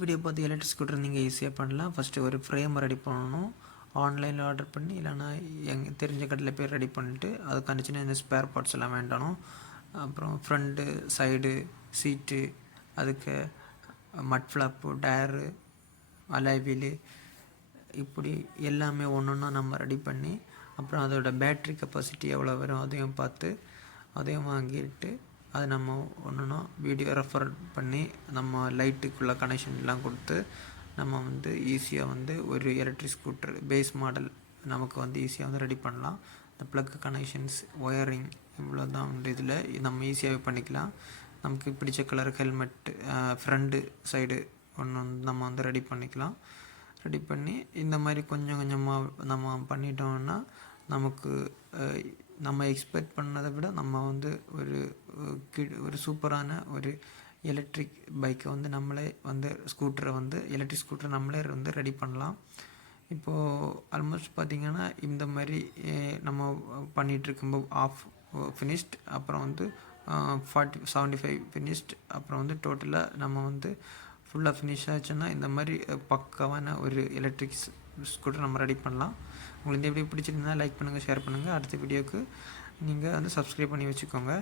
Video பார்த்து electric scooter நீங்கள் ஈஸியாக பண்ணலாம். ஃபஸ்ட்டு ஒரு ஃப்ரேம் ரெடி பண்ணணும். ஆன்லைனில் ஆர்டர் பண்ணி இல்லைனா தெரிஞ்ச கடையில் போய் ரெடி பண்ணிவிட்டு அதுக்கான சின்ன இந்த ஸ்பேர் பார்ட்ஸ் எல்லாம் வேண்டணும். அப்புறம் ஃப்ரண்ட்டு சைடு சீட்டு, அதுக்கு மட் ஃப்ளாப்பு, டயரு, அலாய் வீலு, இப்படி எல்லாமே ஒன்று ஒன்றா நம்ம ரெடி பண்ணி அப்புறம் அதோட பேட்ரி கெப்பாசிட்டி எவ்வளோ வரும் அதையும் பார்த்து அதையும் வாங்கிட்டு அதை நம்ம ஒன்றுனா வீடியோ ரெஃபர் பண்ணி நம்ம லைட்டுக்குள்ளே கனெக்ஷன்லாம் கொடுத்து நம்ம ஈஸியாக ஒரு எலக்ட்ரிக் ஸ்கூட்டர் பேஸ் மாடல் நமக்கு ஈஸியாக ரெடி பண்ணலாம். இந்த ப்ளக் கனெக்ஷன்ஸ், ஒயரிங் இவ்வளோ தான் இதில் நம்ம ஈஸியாகவே பண்ணிக்கலாம். நமக்கு பிடிச்ச கலர் ஹெல்மெட், ஃப்ரண்ட்டு சைடு ஒன்று நம்ம ரெடி பண்ணிக்கலாம். ரெடி பண்ணி இந்த மாதிரி கொஞ்சம் கொஞ்சமாக நம்ம பண்ணிட்டோம்னா நமக்கு நம்ம எக்ஸ்பெக்ட் பண்ணதை விட நம்ம ஒரு சூப்பரான ஒரு எலக்ட்ரிக் பைக்கை நம்மளே ஸ்கூட்டரை எலக்ட்ரிக் ஸ்கூட்டரை நம்மளே ரெடி பண்ணலாம். இப்போது ஆல்மோஸ்ட் பார்த்திங்கன்னா இந்த மாதிரி நம்ம பண்ணிகிட்ருக்கும்போது ஆஃப் ஃபினிஷ்ட், அப்புறம் 75 ஃபினிஷ்ட், அப்புறம் டோட்டலாக நம்ம ஃபுல்லாக ஃபினிஷ் ஆச்சுன்னா இந்த மாதிரி பக்காவான ஒரு எலக்ட்ரிக் ஸ்கூட்டர் நம்ம ரெடி பண்ணலாம். உங்களுக்கு இந்த வீடியோ பிடிச்சிருந்தா லைக் பண்ணுங்கள், ஷேர் பண்ணுங்கள். அடுத்த வீடியோவுக்கு நீங்கள் சப்ஸ்கிரைப் பண்ணி வச்சுக்கோங்க.